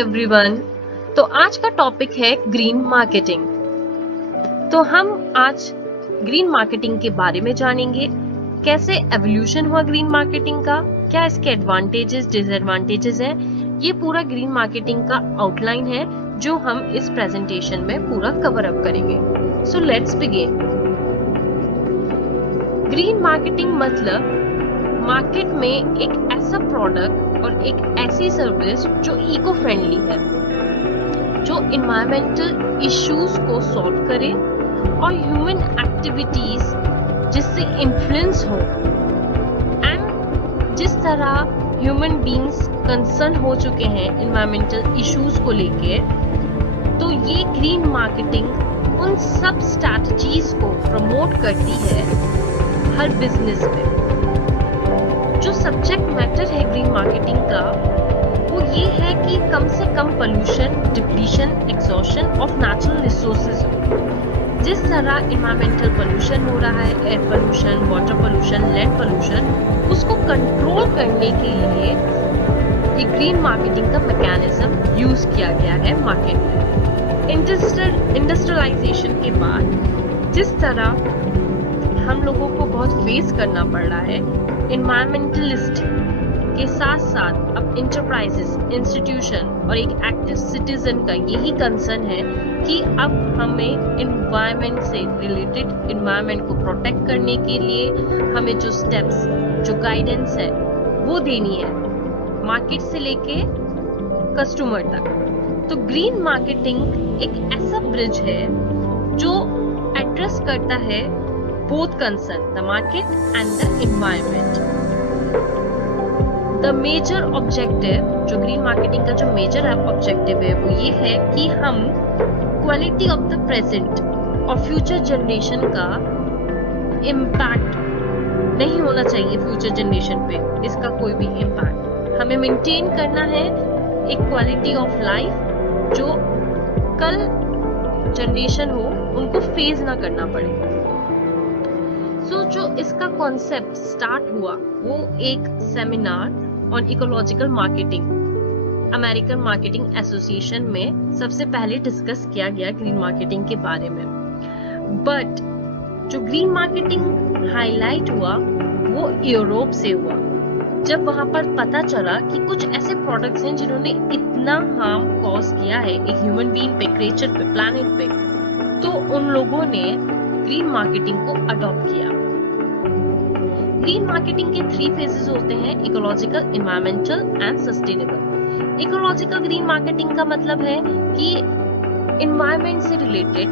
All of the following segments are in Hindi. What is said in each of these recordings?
एवरीवन। तो आज का टॉपिक है ग्रीन मार्केटिंग। तो हम आज ग्रीन मार्केटिंग के बारे में जानेंगे, कैसे एवोल्यूशन हुआ ग्रीन मार्केटिंग का, क्या इसके एडवांटेजेस डिसएडवांटेजेस हैं। ये पूरा ग्रीन मार्केटिंग का आउटलाइन है जो हम इस प्रेजेंटेशन में पूरा कवर अप करेंगे। So let's begin. Green marketing मतलब मार्केट में एक ऐसा प्रोडक्ट और एक ऐसी सर्विस जो इको फ्रेंडली है, जो इन्वायरमेंटल इश्यूज को सॉल्व करे और ह्यूमन एक्टिविटीज जिससे इन्फ्लुएंस हो एंड जिस तरह ह्यूमन बीइंग्स कंसर्न हो चुके हैं इन्वायरमेंटल इश्यूज को लेके, तो ये ग्रीन मार्केटिंग उन सब स्ट्रैटेजीज को प्रमोट करती है हर बिजनेस में। जो सब्जेक्ट मैटर है ग्रीन मार्केटिंग का वो ये है कि कम से कम pollution, depletion, exhaustion of natural resources हो। जिस तरह इन्वायरमेंटल पोल्यूशन हो रहा है, air pollution, water pollution, land pollution, उसको कंट्रोल करने के लिए ये ग्रीन मार्केटिंग का मैकेनिज्म यूज किया गया है मार्केट में। इंडस्ट्रियलाइजेशन के बाद जिस तरह हम लोगों को बहुत फेस करना पड़ रहा है, इन्वायरमेंटलिस्ट के साथ साथ अब इंटरप्राइजेस, इंस्टीट्यूशन और एक एक्टिव सिटीजन का यही कंसर्न है कि अब हमें इन्वायरमेंट से रिलेटेड, इन्वायरमेंट को प्रोटेक्ट करने के लिए हमें जो स्टेप्स, जो गाइडेंस है वो देनी है मार्केट से लेके कस्टमर तक। तो ग्रीन मार्केटिंग एक ऐसा ब्रिज है जो एड्रेस करता है both concern, the market and the environment. The major objective, जो ग्रीन मार्केटिंग का जो मेजर ऑब्जेक्टिव है वो ये है कि हम क्वालिटी ऑफ द प्रेजेंट और फ्यूचर जनरेशन का इम्पैक्ट नहीं होना चाहिए फ्यूचर जनरेशन पे, इसका कोई भी इम्पैक्ट हमें मेंटेन करना है। एक क्वालिटी ऑफ लाइफ जो कल जनरेशन हो उनको फेस ना करना पड़े। जो इसका कॉन्सेप्ट स्टार्ट हुआ वो एक seminar on ecological marketing, American marketing association में सबसे पहले डिस्कस किया गया ग्रीन मार्केटिंग के बारे में। बट जो ग्रीन मार्केटिंग हाईलाइट हुआ वो यूरोप से हुआ, जब वहां पर पता चला कि कुछ ऐसे प्रोडक्ट्स हैं जिन्होंने इतना हार्म कॉज किया है एक ह्यूमन बीइंग पे, क्रिएचर पे, प्लैनेट पे, तो उन लोगों ने ग्रीन मार्केटिंग को अडॉप्ट किया। ग्रीन मार्केटिंग के 3 फेजेस होते हैं, ecological, environmental and sustainable. Ecological green marketing का मतलब है कि एनवायरमेंट से रिलेटेड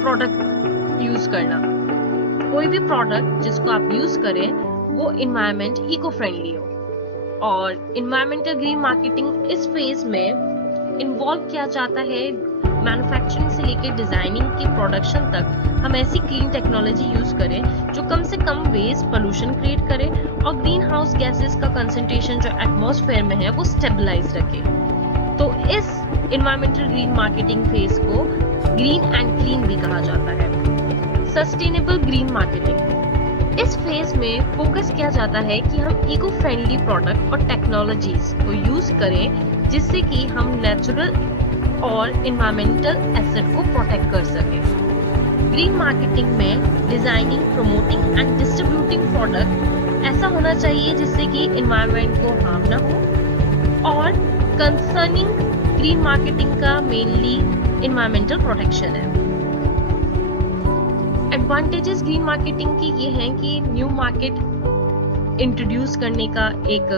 प्रोडक्ट यूज करना। कोई भी प्रोडक्ट जिसको आप यूज करें वो एनवायरमेंट इको फ्रेंडली हो। और एनवायरमेंटल ग्रीन मार्केटिंग इस फेज में इन्वॉल्व किया जाता है मैन्युफैक्चरिंग से लेकर डिजाइनिंग के प्रोडक्शन तक हम ऐसी क्लीन टेक्नोलॉजी यूज करें जो कम से कम वेस्ट, पोल्यूशन क्रिएट करे और ग्रीन हाउस गैसेस का कंसंट्रेशन जो एटमॉस्फेयर में है वो स्टेबलाइज रखे। तो इस एनवायरमेंटल ग्रीन मार्केटिंग फेज को ग्रीन एंड क्लीन भी कहा जाता है। सस्टेनेबल ग्रीन मार्केटिंग, इस फेज में फोकस किया जाता है कि हम इको फ्रेंडली प्रोडक्ट और टेक्नोलॉजीज को यूज करें जिससे कि हम नेचुरल और इन्वायरमेंटल एसेट को प्रोटेक्ट कर सकें। ग्रीन मार्केटिंग में designing, promoting and distributing product ऐसा होना चाहिए जिससे कि इन्वायरमेंट को हार्म ना हो। और कंसर्निंग ग्रीन मार्केटिंग का मेनली इन्वायरमेंटल प्रोटेक्शन है। एडवांटेजेस ग्रीन मार्केटिंग की ये हैं कि न्यू मार्केट इंट्रोड्यूस करने का एक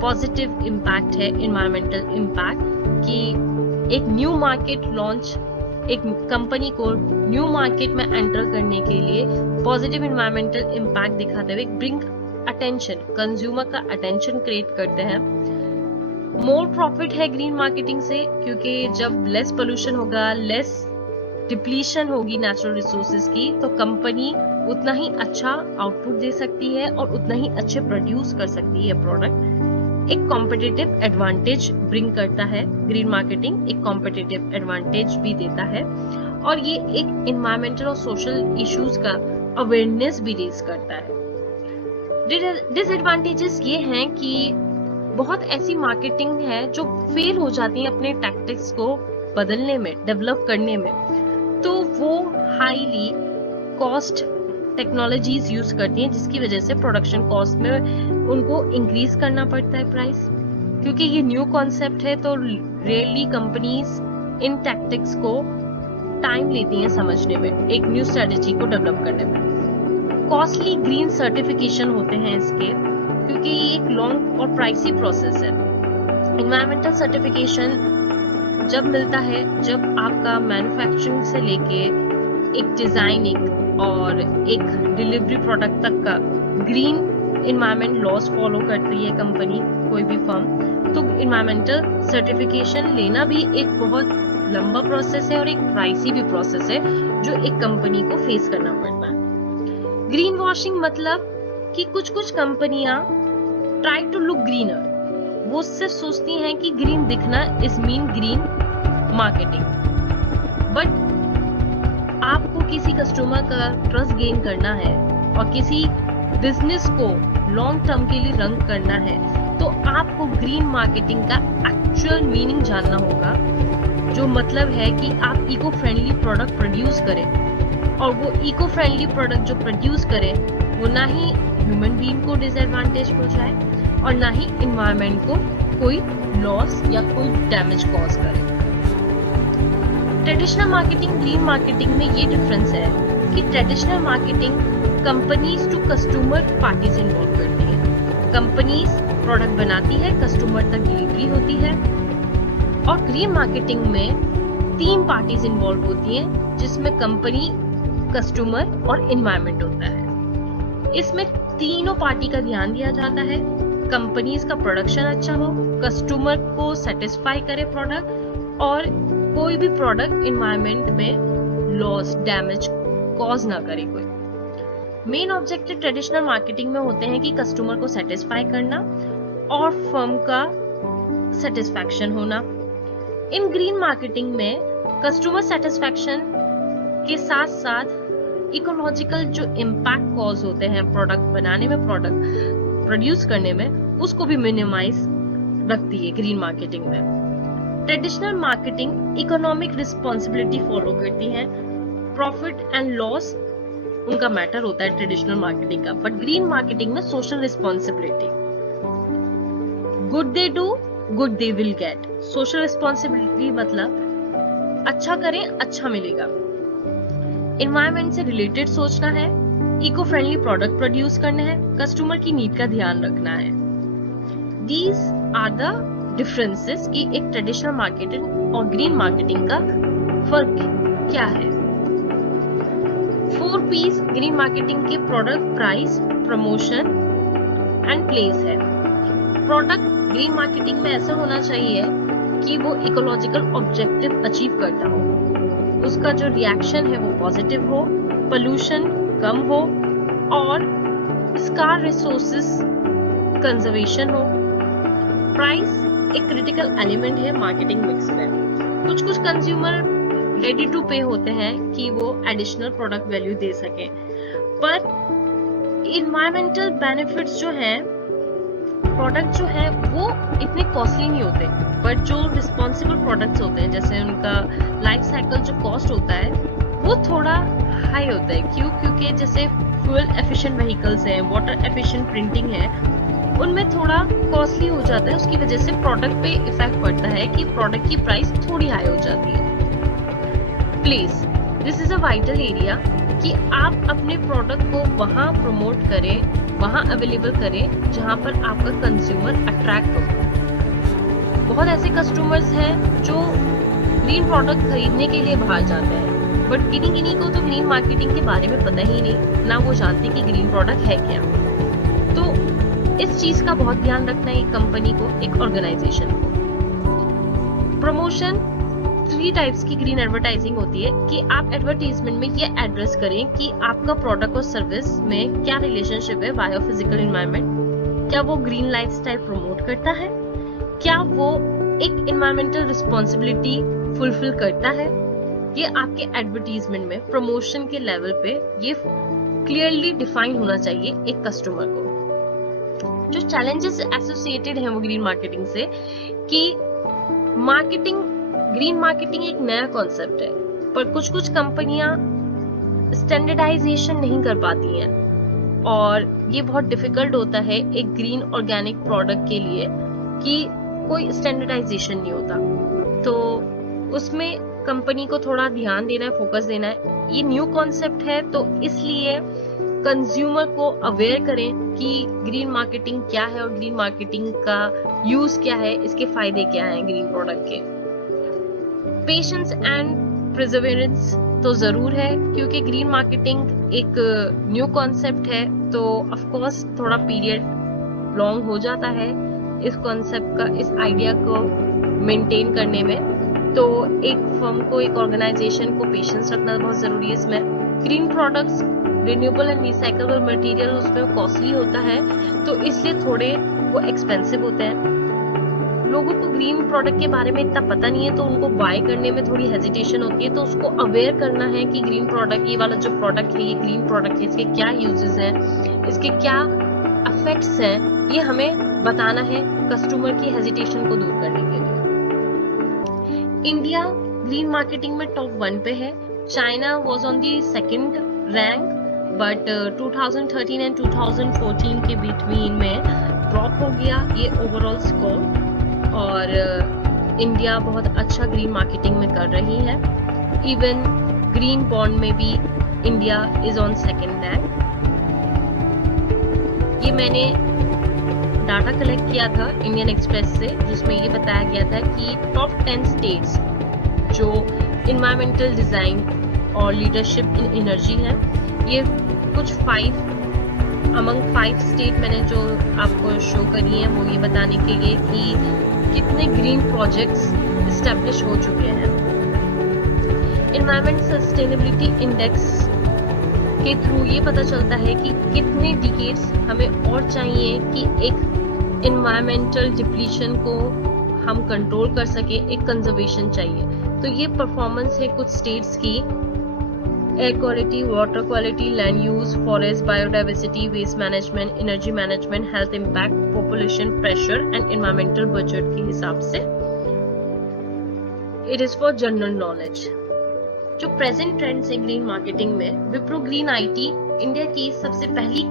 पॉजिटिव इम्पैक्ट है, इन्वायरमेंटल इम्पैक्ट, कि एक न्यू मार्केट लॉन्च, एक कंपनी को न्यू मार्केट में एंटर करने के लिए पॉजिटिव इन्वायरमेंटल इम्पैक्ट दिखाते हुए ब्रिंग अटेंशन, कंज्यूमर का अटेंशन क्रिएट करते हैं। मोर प्रॉफिट है ग्रीन मार्केटिंग से, क्योंकि जब लेस पोल्यूशन होगा, लेस डिप्लीशन होगी नेचुरल रिसोर्सेज की, तो कंपनी उतना ही अच्छा आउटपुट दे सकती है और उतना ही अच्छे प्रोड्यूस कर सकती है प्रोडक्ट। एक कॉम्पिटिटिव एडवांटेज ब्रिंग करता है ग्रीन मार्केटिंग, एक कॉम्पिटिटिव एडवांटेज भी देता है और ये एक इन्वायरमेंटल और सोशल इश्यूज का अवेयरनेस भी रेज करता है। डिसएडवांटेजेस ये हैं कि बहुत ऐसी मार्केटिंग है जो फेल हो जाती है अपने टैक्टिक्स को बदलने में, डेवलप करने में, तो वो हाईली कॉस्ट टेक्नोलॉजीज यूज करती हैं, जिसकी वजह से प्रोडक्शन कॉस्ट में उनको इंक्रीज करना पड़ता है प्राइस। क्योंकि ये न्यू कॉन्सेप्ट है तो रेयरली कंपनीज इन टैक्टिक्स को टाइम लेती हैं समझने में, एक न्यू स्ट्रेटेजी को डेवलप करने में। कॉस्टली ग्रीन सर्टिफिकेशन होते हैं इसके, क्योंकि ये एक लॉन्ग और प्राइसी प्रोसेस है। एनवायरमेंटल सर्टिफिकेशन जब मिलता है जब आपका मैन्युफैक्चरिंग से लेके एक डिजाइनिंग और एक डिलीवरी प्रोडक्ट तक का ग्रीन एनवायरमेंट लॉज फॉलो करती है कंपनी, कोई भी फर्म, तो एनवायरमेंटल सर्टिफिकेशन लेना भी एक बहुत लंबा प्रोसेस है और एक प्राइसी भी प्रोसेस है जो एक कंपनी को फेस करना पड़ता है। ग्रीन वॉशिंग मतलब कि कुछ कंपनियां ट्राई टू लुक ग्रीनर, वो सिर्फ सोचती हैं कि ग्रीन दिखना is mean green marketing. But आपको किसी कस्टमर का ट्रस्ट गेन करना है और किसी बिजनेस को लॉन्ग टर्म के लिए रन करना है, तो आपको ग्रीन मार्केटिंग का एक्चुअल मीनिंग जानना होगा, जो मतलब है कि आप इको फ्रेंडली प्रोडक्ट प्रोड्यूस करें, और वो इको फ्रेंडली प्रोडक्ट जो प्रोड्यूस करें वो ना ही ह्यूमन बीइंग को डिसएडवांटेज पहुंचाए और ना ही एनवायरनमेंट को कोई लॉस या कोई डैमेज कॉज करे। ट्रेडिशनल मार्केटिंग ग्रीन मार्केटिंग में ये डिफरेंस है कि traditional marketing companies to customer parties involve करती है। कंपनीज प्रोडक्ट बनाती है, कस्टमर तक डिलीवरी होती है। और ग्रीन मार्केटिंग में 3 पार्टीज इन्वॉल्व होती हैं, जिसमें कंपनी, कस्टमर और एनवायरनमेंट होता है। इसमें तीनों पार्टी का ध्यान दिया जाता है। कंपनीज का प्रोडक्शन अच्छा हो, कस्टमर को सेटिस्फाई करे प्रोडक्ट, और कोई भी प्रोडक्ट एनवायरनमेंट में लॉस, डैमेज कॉज ना करे कोई। मेन ऑब्जेक्टिव ट्रेडिशनल मार्केटिंग में होते हैं कि कस्टमर को सेटिस्फाई करना और फर्म का सेटिस्फैक्शन होना। इन ग्रीन मार्केटिंग में कस्टमर सेटिस्फैक्शन के साथ साथ इकोलॉजिकल जो इम्पैक्ट कॉज होते हैं प्रोडक्ट बनाने में, प्रोडक्ट प्रोड्यूस करने में, उसको भी मिनिमाइज रखती है ग्रीन मार्केटिंग में। Traditional marketing economic responsibility follow करती है, प्रॉफिट एंड लॉस उनका मैटर होता है ट्रेडिशनल मार्केटिंग का। बट ग्रीन मार्केटिंग में social responsibility, good they do good they will get. Social responsibility मतलब अच्छा करें अच्छा मिलेगा। एनवायरनमेंट से रिलेटेड सोचना है, इको फ्रेंडली प्रोडक्ट प्रोड्यूस करने हैं, कस्टमर की नीड का ध्यान रखना है। दीज आर द डिफरेंसेस कि एक ट्रेडिशनल मार्केटिंग और ग्रीन मार्केटिंग का फर्क क्या है। 4 P's ग्रीन मार्केटिंग के product, price, promotion and place है। प्रोडक्ट ग्रीन मार्केटिंग में ऐसा होना चाहिए कि वो इकोलॉजिकल ऑब्जेक्टिव अचीव करता हो, उसका जो रिएक्शन है वो पॉजिटिव हो, पोल्यूशन कम हो और स्कार्स रिसोर्सेस कंजर्वेशन हो। प्राइस एक क्रिटिकल एलिमेंट है मार्केटिंग मिक्स में। कुछ कंज्यूमर रेडी टू पे होते हैं कि वो एडिशनल प्रोडक्ट वैल्यू दे सकें, पर इन्वायरमेंटल बेनिफिट्स जो हैं, प्रोडक्ट जो है वो इतने कॉस्टली नहीं होते, बट जो रिस्पॉन्सिबल प्रोडक्ट्स होते हैं, जैसे उनका लाइफ साइकिल जो कॉस्ट होता है वो थोड़ा हाई होता है। क्यों? क्योंकि जैसे फ्यूल एफिशिएंट व्हीकल्स हैं, वाटर एफिशिएंट प्रिंटिंग है, उनमें थोड़ा कॉस्टली हो जाता है। उसकी वजह से प्रोडक्ट पे इफेक्ट पड़ता है कि प्रोडक्ट की प्राइस थोड़ी हाई हो जाती है। Place, this is a vital area कि आप अपने प्रोडक्ट को वहां प्रमोट करें, वहां अवेलेबल करें जहां पर आपका कंज्यूमर अट्रैक्ट हो। बहुत ऐसे कस्टमर्स हैं जो ग्रीन प्रोडक्ट खरीदने के लिए बाहर जाते हैं, बट किन्हीं को तो ग्रीन मार्केटिंग के बारे में पता ही नहीं, ना वो जानते कि ग्रीन प्रोडक्ट है क्या। तो इस चीज का बहुत ध्यान रखना है एक कंपनी को, एक ऑर्गेनाइजेशन को। प्रमोशन, 3 टाइप्स की ग्रीन एडवर्टाइजिंग होती है कि आप एडवर्टाइजमेंट में ये एड्रेस करें कि आपका प्रोडक्ट और सर्विस में क्या रिलेशनशिप है बायोफिजिकल एनवायरनमेंट, क्या वो ग्रीन लाइफस्टाइल प्रमोट करता है, क्या वो एक एनवायरमेंटल रिस्पॉन्सिबिलिटी फुलफिल करता है। ये आपके एडवर्टाइजमेंट में, प्रमोशन के लेवल पे ये क्लियरली डिफाइन होना चाहिए एक कस्टमर को। जो चैलेंजेस एसोसिएटेड हैं वो ग्रीन मार्केटिंग से, कि मार्केटिंग, ग्रीन मार्केटिंग एक नया कॉन्सेप्ट है, पर कुछ कंपनियां स्टैंडर्डाइजेशन नहीं कर पाती हैं, और ये बहुत डिफिकल्ट होता है एक ग्रीन ऑर्गेनिक प्रोडक्ट के लिए कि कोई स्टैंडर्डाइजेशन नहीं होता। तो उसमें कंपनी को थोड़ा ध्यान देना है, फोकस देना है। ये न्यू कॉन्सेप्ट है, तो इसलिए कंज्यूमर को अवेयर करें कि ग्रीन मार्केटिंग क्या है और ग्रीन मार्केटिंग का यूज क्या है, इसके फायदे क्या हैं ग्रीन प्रोडक्ट के। पेशेंस एंड प्रिजर्वेरेंस तो जरूर है, क्योंकि ग्रीन मार्केटिंग एक न्यू कॉन्सेप्ट है, तो ऑफ कोर्स थोड़ा पीरियड लॉन्ग हो जाता है इस कॉन्सेप्ट का, इस आइडिया को मेंटेन करने में। तो एक फर्म को, एक ऑर्गेनाइजेशन को पेशेंस रखना बहुत जरूरी है इसमें। Green products, renewable and recyclable material उसमें कॉस्टली होता है, तो इसलिए थोड़े वो एक्सपेंसिव होते हैं। लोगों को ग्रीन प्रोडक्ट के बारे में इतना पता नहीं है, तो उनको बाय करने में थोड़ी हेजिटेशन होती है। तो उसको अवेयर करना है कि ग्रीन प्रोडक्ट, ये वाला जो प्रोडक्ट है ये ग्रीन प्रोडक्ट है, इसके क्या यूजेस हैं, इसके क्या इफेक्ट्स हैं, ये हमें बताना है कस्टमर की हेजिटेशन को दूर करने के लिए। इंडिया ग्रीन मार्केटिंग में टॉप 1 पे है। China was on the second rank, but 2013 and 2014 के बिटवीन में ड्रॉप हो गया ये ओवरऑल स्कोर, और इंडिया बहुत अच्छा ग्रीन मार्केटिंग में कर रही है। इवन ग्रीन बॉन्ड में भी India is on second rank. ये मैंने डाटा कलेक्ट किया था इंडियन एक्सप्रेस से, जिसमें ये बताया गया था कि टॉप 10 स्टेट्स जो इन्वायरमेंटल डिजाइन और लीडरशिप इन एनर्जी है, ये कुछ 5 स्टेट मैंने जो आपको शो करी है, वो ये बताने के लिए कि कितने ग्रीन प्रोजेक्ट्स एस्टेब्लिश हो चुके हैं। एनवायरमेंट सस्टेनेबिलिटी इंडेक्स के थ्रू ये पता चलता है कि कितने डिकेड्स हमें और चाहिए कि एक एनवायरमेंटल डिप्लीशन को हम कंट्रोल कर सके, एक कंजर्वेशन चाहिए। तो ये परफॉर्मेंस है कुछ स्टेट्स की: air quality, water quality, land use, forest, biodiversity, waste management, energy management, health impact, population pressure and environmental budget के हिसाब से। It is for general knowledge. जो प्रेजेंट ट्रेंड्स है ग्रीन मार्केटिंग में, विप्रो ग्रीन आईटी इंडिया की सबसे पहली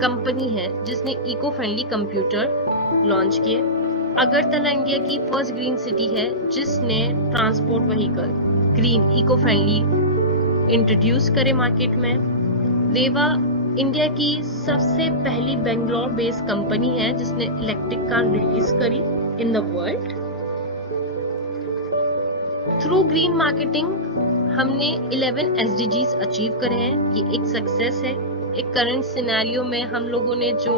कंपनी है जिसने इको फ्रेंडली कंप्यूटर लॉन्च किए। अगरतला इंडिया की फर्स्ट ग्रीन सिटी है जिसने transport vehicle green eco friendly introduce करे मार्केट में। रेवा इंडिया की सबसे पहली बेंगलोर बेस्ड कंपनी है जिसने इलेक्ट्रिक कार रिलीज करी in the world. Through green marketing हमने 11 SDGs अचीव करे हैं, ये एक सक्सेस है। एक करंट सिनेरियो में हम लोगों ने जो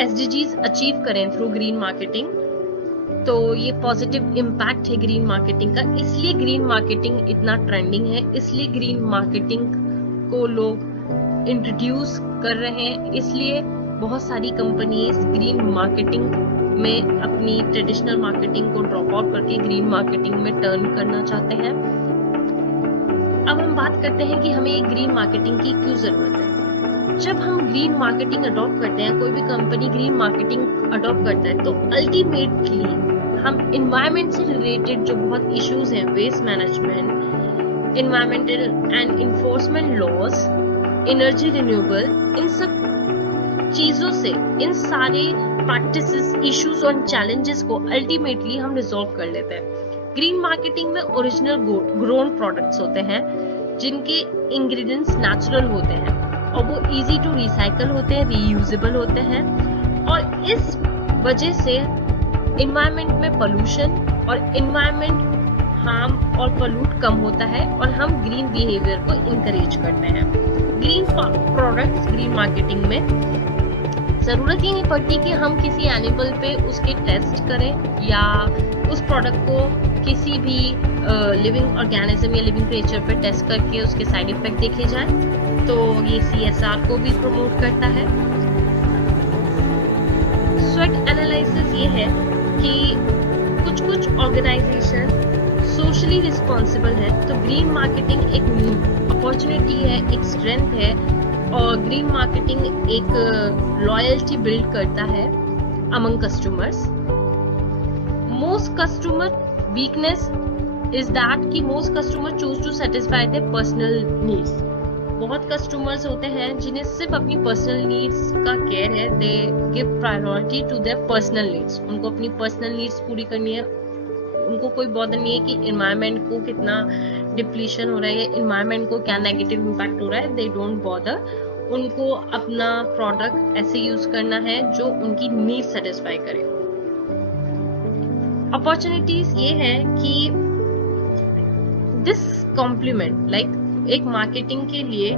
SDGs अचीव करें थ्रू ग्रीन मार्केटिंग, तो ये पॉजिटिव इम्पैक्ट है ग्रीन मार्केटिंग का। इसलिए ग्रीन मार्केटिंग इतना ट्रेंडिंग है, इसलिए ग्रीन मार्केटिंग को लोग इंट्रोड्यूस कर रहे हैं, इसलिए बहुत सारी कंपनीज ग्रीन मार्केटिंग में अपनी ट्रेडिशनल मार्केटिंग को ड्रॉप आउट करके ग्रीन मार्केटिंग में टर्न करना चाहते हैं। अब हम बात करते हैं कि हमें एक ग्रीन मार्केटिंग की क्यों जरूरत है। जब हम ग्रीन मार्केटिंग अडॉप्ट करते हैं, कोई भी कंपनी ग्रीन मार्केटिंग अडॉप्ट करता है, तो अल्टीमेटली हम इन्वायरमेंट से रिलेटेड जो बहुत इश्यूज हैं, waste management, environmental and enforcement laws, energy renewable, इन सब चीजों से, इन सारे प्रैक्टिसेस, इश्यूज और चैलेंजेस को अल्टीमेटली हम रिजॉल्व कर लेते हैं। ग्रीन मार्केटिंग में ओरिजिनल ग्रोन प्रोडक्ट्स होते हैं जिनके इंग्रेडिएंट्स नेचुरल होते हैं और वो इजी टू रिसाइकल होते हैं, रीयूजेबल होते हैं, और इस वजह से इन्वायरमेंट में पोल्यूशन और इन्वायरमेंट हार्म और पोल्यूट कम होता है और हम ग्रीन बिहेवियर को इंकरेज करते हैं। ग्रीन प्रोडक्ट्स ग्रीन मार्केटिंग में जरूरत ही नहीं पड़ती कि हम किसी एनिमल पे उसके टेस्ट करें या उस प्रोडक्ट को किसी भी लिविंग ऑर्गेनिज्म या लिविंग क्रिएचर पे टेस्ट करके उसके साइड इफेक्ट देखे जाए। तो ये CSR को भी प्रमोट करता है। स्वेट एनालिसिस ये है कि कुछ ऑर्गेनाइजेशन सोशली रिस्पॉन्सिबल है, तो ग्रीन मार्केटिंग एक अपॉर्चुनिटी है, एक स्ट्रेंथ है और ग्रीन मार्केटिंग एक लॉयल्टी बिल्ड करता है among customers. Most customer weakness is that कि most customer choose to satisfy their personal needs. बहुत कस्टमर्स होते हैं जिन्हें सिर्फ अपनी पर्सनल नीड्स का केयर है, they give priority to their personal needs. उनको अपनी पर्सनल नीड्स पूरी करनी है, उनको कोई बॉदर नहीं है कि एनवायरनमेंट को कितना डिप्लीशन हो रहा है या एनवायरनमेंट को क्या नेगेटिव इम्पैक्ट हो रहा है, दे डोंट बॉदर। उनको अपना प्रोडक्ट ऐसे यूज करना है जो उनकी नीड सेटिस्फाई करे। अपॉर्चुनिटीज ये है कि दिस कॉम्प्लीमेंट लाइक एक मार्केटिंग के लिए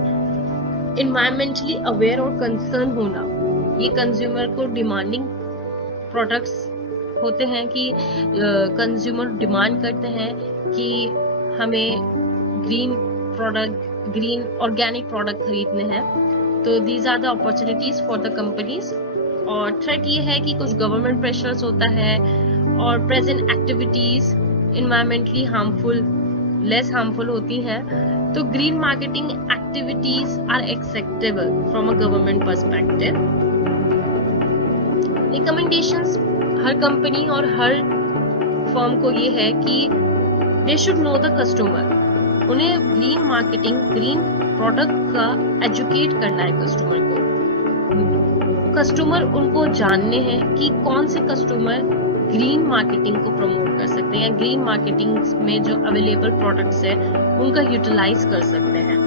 एनवायरमेंटली अवेयर और कंसर्न होना, ये कंज्यूमर को डिमांडिंग प्रोडक्ट्स होते हैं कि कंज्यूमर डिमांड करते हैं कि हमें green product, green organic product खरीदने हैं। तो these are the opportunities for the companies. और थ्रेट ये है कि कुछ गवर्नमेंट प्रेशर्स होता है और present activities environmentally harmful, less harmful होती हैं। तो green marketing activities are acceptable from a government perspective. Recommendations हर कंपनी और हर फर्म को ये है कि they should know the customer. उन्हें ग्रीन मार्केटिंग, ग्रीन प्रोडक्ट का एजुकेट करना है कस्टमर को। कस्टमर उनको जानने हैं कि कौन से कस्टमर ग्रीन मार्केटिंग को प्रमोट कर सकते हैं या ग्रीन मार्केटिंग में जो अवेलेबल प्रोडक्ट्स है उनका यूटिलाइज कर सकते हैं।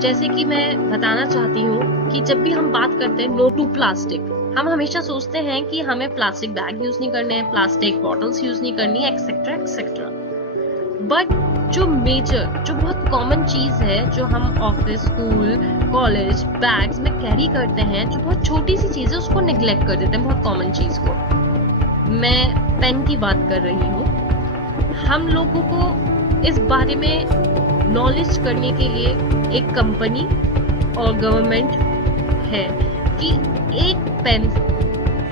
जैसे कि मैं बताना चाहती हूँ कि जब भी हम बात करते हैं नो टू प्लास्टिक, हम हमेशा सोचते हैं कि हमें प्लास्टिक बैग यूज नहीं करने हैं, प्लास्टिक बॉटल्स यूज नहीं करनी है, एक्सेट्रा एक्सेट्रा। बट जो मेजर, जो बहुत कॉमन चीज है जो हम ऑफिस, स्कूल, कॉलेज बैग्स में कैरी करते हैं, जो बहुत छोटी सी चीज है उसको निग्लेक्ट कर देते हैं, बहुत कॉमन चीज को। मैं पेन की बात कर रही हूँ। हम लोगों को इस बारे में नॉलेज करने के लिए एक कंपनी और गवर्नमेंट है कि एक पेन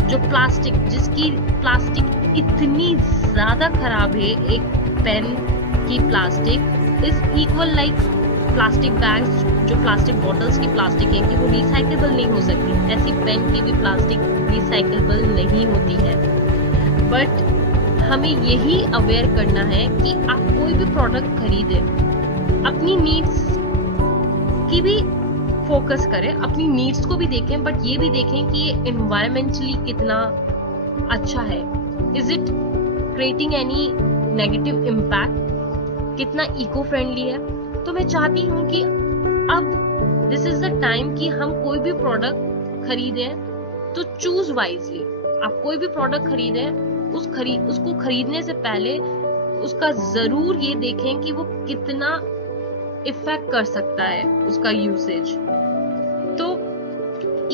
जो प्लास्टिक, जिसकी प्लास्टिक इतनी ज्यादा खराब है, एक पेन की plastic is equal like plastic bags, जो प्लास्टिक बॉटल्स की प्लास्टिक है कि वो रिसाइकेबल नहीं हो सकती, ऐसी पेन की भी प्लास्टिक रिसाइकेबल नहीं होती है। बट हमें यही अवेयर करना है कि आप कोई भी प्रोडक्ट खरीदें, अपनी नीड्स की भी फोकस करें, अपनी नीड्स को भी देखें, बट ये भी देखें कि ये एनवायरमेंटली कितना अच्छा है, is it creating any negative impact, कितना इको फ्रेंडली है। तो मैं चाहती हूँ कि अब दिस इज द टाइम कि हम कोई भी प्रोडक्ट खरीदें तो चूज वाइजली। आप कोई भी प्रोडक्ट खरीदें, उसको खरीदने से पहले उसका जरूर ये देखें कि वो कितना इफेक्ट कर सकता है उसका यूसेज। तो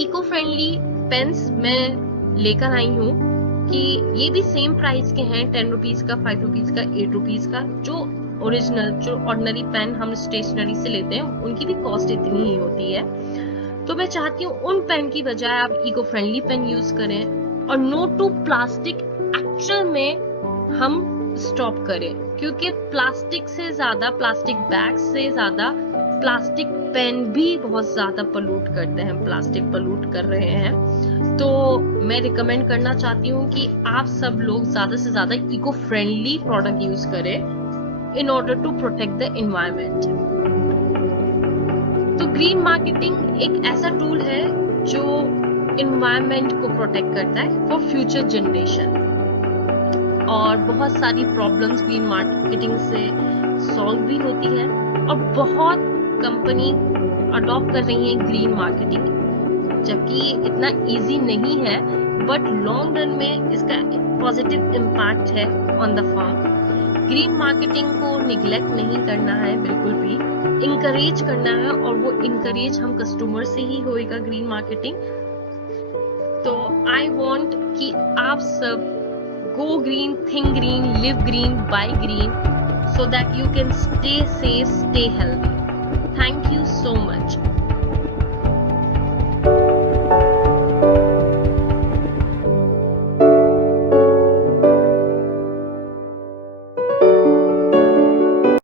इको फ्रेंडली पेन्स मैं लेकर आई हूँ कि ये भी सेम प्राइस के हैं, 10 रुपीज का, 5 रुपीज का, 8 रुपीज का। जो ओरिजिनल, जो ऑर्डिनरी पेन हम स्टेशनरी से लेते हैं उनकी भी कॉस्ट इतनी ही होती है। तो मैं चाहती हूँ उन पेन की बजाय आप इको फ्रेंडली पेन यूज करें और नो टू प्लास्टिक एक्चुअल में हम स्टॉप करें, क्योंकि प्लास्टिक से ज्यादा, प्लास्टिक बैग से ज्यादा प्लास्टिक पेन भी बहुत ज्यादा पोल्यूट करते हैं, प्लास्टिक पोल्यूट कर रहे हैं। तो मैं रिकमेंड करना चाहती हूँ कि आप सब लोग ज्यादा से ज्यादा इको फ्रेंडली प्रोडक्ट यूज करें in order to protect the environment. तो ग्रीन मार्केटिंग एक ऐसा टूल है जो एनवायरमेंट को प्रोटेक्ट करता है फॉर फ्यूचर जनरेशन। और बहुत सारी प्रॉब्लम्स ग्रीन मार्केटिंग से सॉल्व भी होती है और बहुत कंपनी अडॉप्ट कर रही है ग्रीन मार्केटिंग, जबकि ये इतना इजी नहीं है, बट लॉन्ग रन में इसका पॉजिटिव इम्पैक्ट है on the firm. Green marketing को निग्लेक्ट नहीं करना है, बिल्कुल भी इंकरेज करना है, और वो इंकरेज हम कस्टमर से ही होएगा ग्रीन मार्केटिंग। तो आई वांट कि आप सब go green, think green, live green, buy green, so that you can stay safe, stay healthy. Thank you so much.